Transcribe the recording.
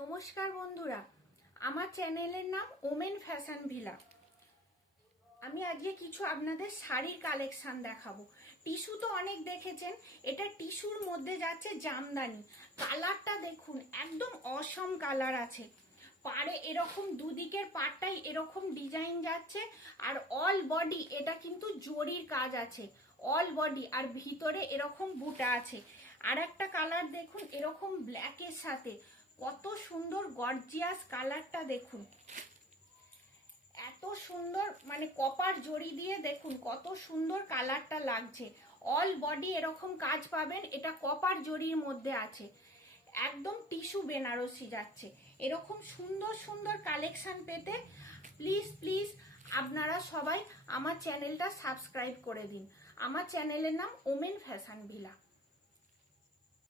নমস্কার বন্ধুরা, আমার চ্যানেলের নাম ওমেন ফ্যাশন ভিলা। আমি আজকে কিছু আপনাদের শাড়ির কালেকশন দেখাবো। টিস্যু তো অনেক দেখেছেন, এটা টিস্যুর মধ্যে যাচ্ছে জামদানি। কালারটা দেখুন, একদম অসম কালার আছে। পাড়ে এরকম দুদিকের পাড়টাই এরকম ডিজাইন যাচ্ছে, আর অল বডি এটা কিন্তু জরির কাজ আছে। অল বডি আর ভিতরে এরকম বুটা আছে। আর একটা কালার দেখুন, এরকম ব্ল্যাকের সাথে কত সুন্দর গর্জিয়াস কালারটা দেখুন। এত সুন্দর, মানে কপার জড়ি দিয়ে দেখুন কত সুন্দর কালারটা লাগছে। অল বডি এরকম কাজ পাবেন, এটা কপার জড়ির মধ্যে আছে। একদম টিস্যু বেনারসি যাচ্ছে। এরকম সুন্দর সুন্দর কালেকশন পেতে প্লিজ প্লিজ আপনারা সবাই আমার চ্যানেলটা সাবস্ক্রাইব করে দিন। আমার চ্যানেলের নাম ওমেন ফ্যাশন ভিলা।